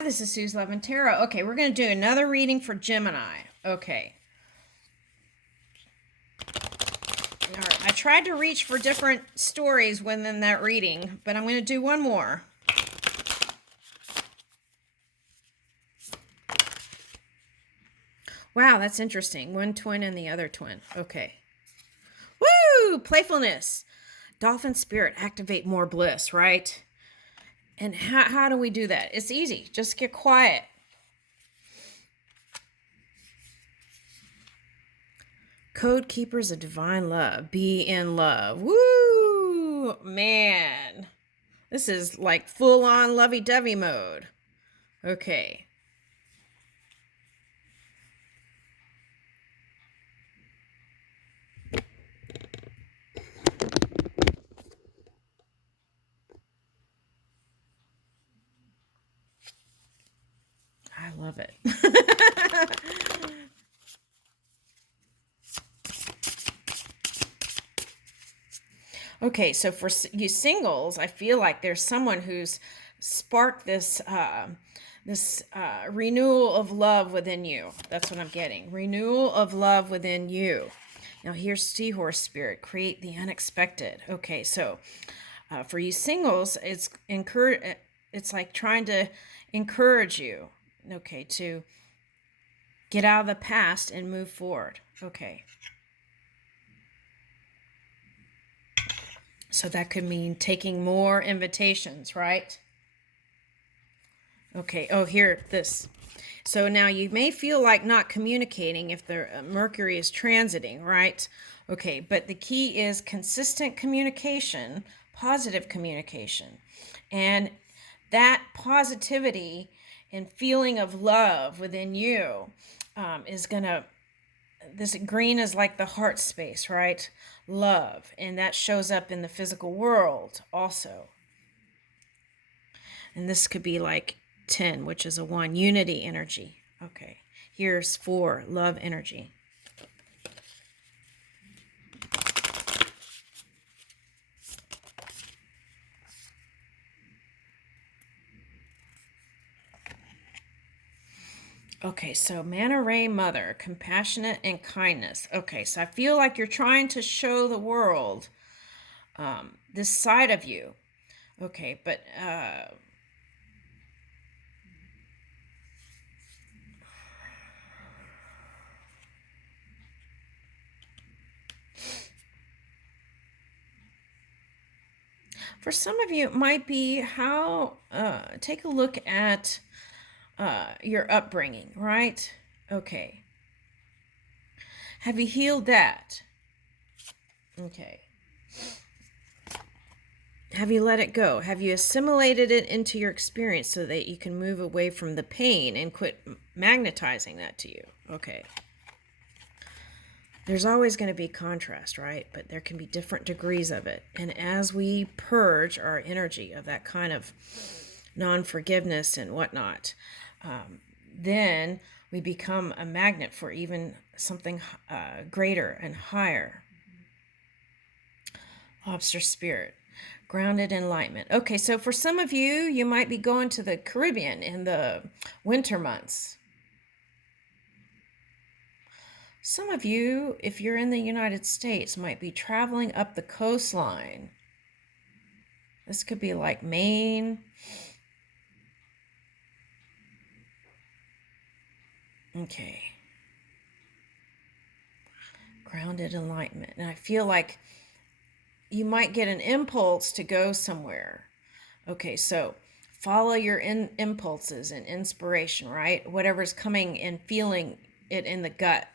This is Sue's Love and Tarot. Okay, we're going to do another reading for Gemini. Okay. All right. I tried to reach for different stories within that reading, but I'm going to do one more. Wow, that's interesting. One twin and the other twin. Okay. Woo! Playfulness. Dolphin spirit, activate more bliss, right? And how do we do that? It's easy. Just get quiet. Code keepers of divine love. Be in love. Woo! Man. This is like full on lovey dovey mode. Okay. I love it. Okay, so for you singles, I feel like there's someone who's sparked this renewal of love within you. That's what I'm getting. Renewal of love within you. Now here's Seahorse Spirit. Create the unexpected. Okay, so for you singles, it's like trying to encourage you. Okay, to get out of the past and move forward. Okay. So that could mean taking more invitations, right? Okay. Oh, here, this. So now you may feel like not communicating if the Mercury is transiting, right? Okay, but the key is consistent communication, positive communication. And that positivity and feeling of love within you is going to, this green is like the heart space, right? Love. And that shows up in the physical world also. And this could be like 10, which is a 1, unity energy. Okay. Here's 4, love energy. Okay, so Manta Ray Mother, compassionate and kindness. Okay, so I feel like you're trying to show the world this side of you. Okay, but for some of you, it might be how, take a look at your upbringing, right? Okay. Have you healed that? Okay. Have you let it go? Have you assimilated it into your experience so that you can move away from the pain and quit magnetizing that to you? Okay. There's always going to be contrast, right? But there can be different degrees of it. And as we purge our energy of that kind of non-forgiveness and whatnot, then we become a magnet for even something greater and higher. Lobster spirit, grounded enlightenment. Okay, so for some of you, you might be going to the Caribbean in the winter months. Some of you, if you're in the United States, might be traveling up the coastline. This could be like Maine. Okay. Grounded enlightenment. And I feel like you might get an impulse to go somewhere. Okay, so follow your impulses and inspiration, right? Whatever's coming and feeling it in the gut.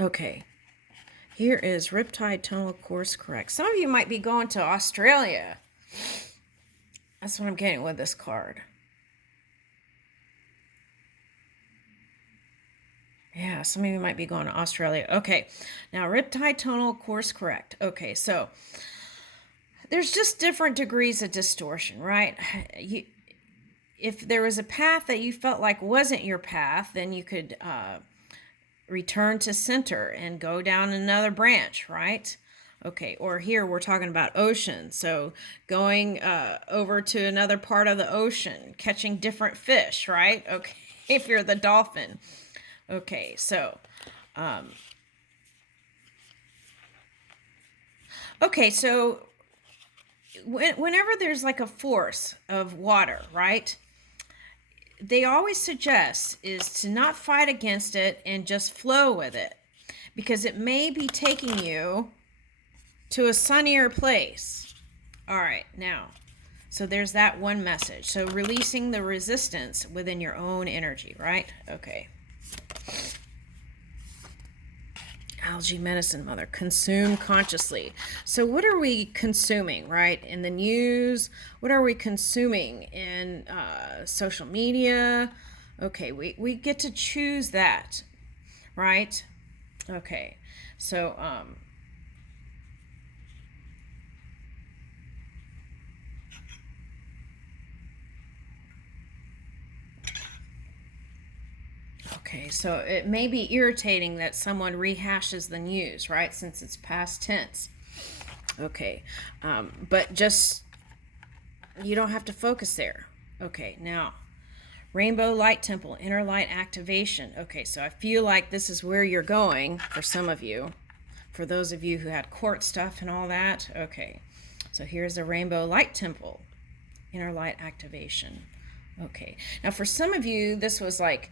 Okay, here is Riptide Tonal Course Correct. Some of you might be going to Australia. That's what I'm getting with this card. Yeah, some of you might be going to Australia. Okay, now Riptide Tonal Course Correct. Okay, so there's just different degrees of distortion, right? If there was a path that you felt like wasn't your path, then you could return to center and go down another branch, right? Okay, or here we're talking about ocean. So going over to another part of the ocean, catching different fish, right? Okay, if you're the dolphin. Okay, so okay, so whenever there's like a force of water, right? They always suggest is to not fight against it and just flow with it, because it may be taking you to a sunnier place. All right, now, so there's that one message. So releasing the resistance within your own energy, right? Okay. Algae medicine, mother. Consume consciously. So what are we consuming, right? In the news? What are we consuming in social media? Okay, we get to choose that, right? Okay, so okay, so it may be irritating that someone rehashes the news, right? Since it's past tense. Okay, but just, you don't have to focus there. Okay, now, Rainbow Light Temple, Inner Light Activation. Okay, so I feel like this is where you're going for some of you. For those of you who had court stuff and all that. Okay, so here's the Rainbow Light Temple, Inner Light Activation. Okay, now for some of you, this was like,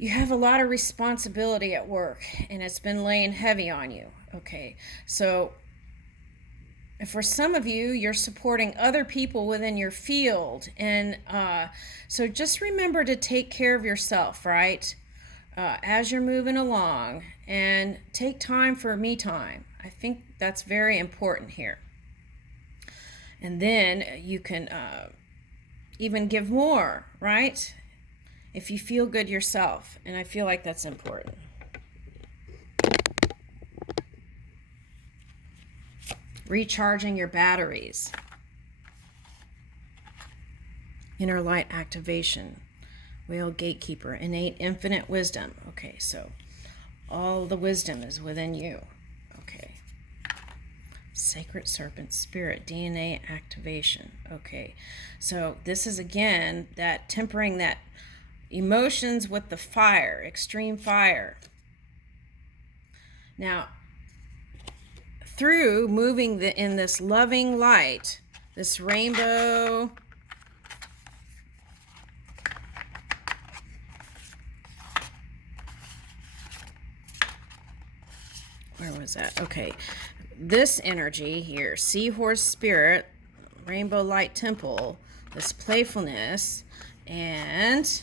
you have a lot of responsibility at work and it's been laying heavy on you. Okay, so for some of you, you're supporting other people within your field. And so just remember to take care of yourself, right? As you're moving along, and take time for me time. I think that's very important here. And then you can even give more, right? If you feel good yourself. And I feel like that's important. Recharging your batteries. Inner light activation. Whale gatekeeper. Innate infinite wisdom. Okay, so all the wisdom is within you. Okay. Sacred serpent spirit. DNA activation. Okay, so this is again that tempering that emotions with the fire. Extreme fire. Now, through moving in this loving light, this rainbow, where was that? Okay, this energy here, seahorse spirit, rainbow light temple, this playfulness, and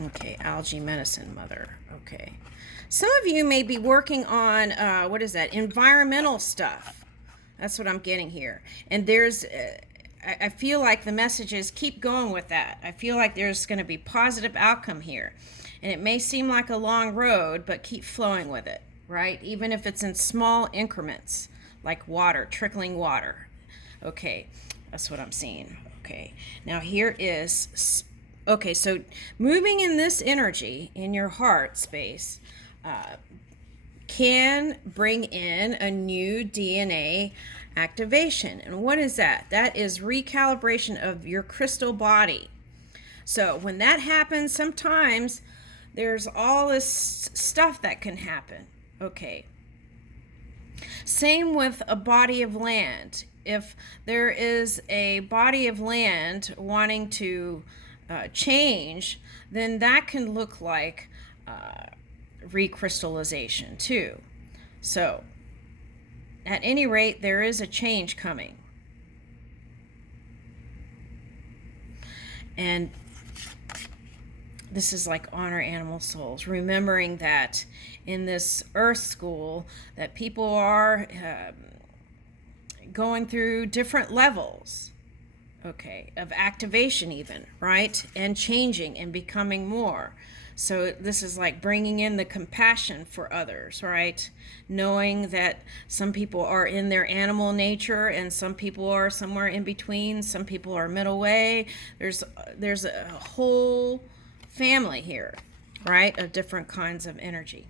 okay, algae medicine, mother. Okay. Some of you may be working on, what is that? Environmental stuff. That's what I'm getting here. And there's, I feel like the message is keep going with that. I feel like there's going to be positive outcome here. And it may seem like a long road, but keep flowing with it, right? Even if it's in small increments, like water, trickling water. Okay, that's what I'm seeing. Okay, now here is, okay, so moving in this energy in your heart space can bring in a new DNA activation. And what is that? That is recalibration of your crystal body. So when that happens, sometimes there's all this stuff that can happen. Okay. Same with a body of land. If there is a body of land wanting to change, then that can look like recrystallization too. So at any rate, there is a change coming. And this is like honor animal souls, remembering that in this earth school that people are going through different levels, okay, of activation even, right? And changing and becoming more. So this is like bringing in the compassion for others, right? Knowing that some people are in their animal nature and some people are somewhere in between. Some people are middle way. There's a whole family here. right? Of different kinds of energy.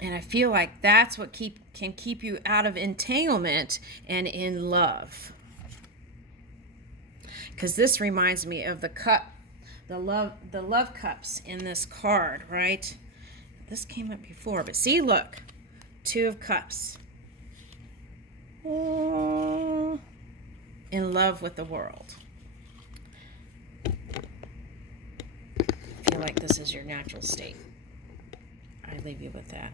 And I feel like that's what can keep you out of entanglement and in love. Because this reminds me of the cup, the love cups in this card, right? This came up before, but see, look, 2 of cups. Oh, in love with the world. I feel like this is your natural state. I leave you with that.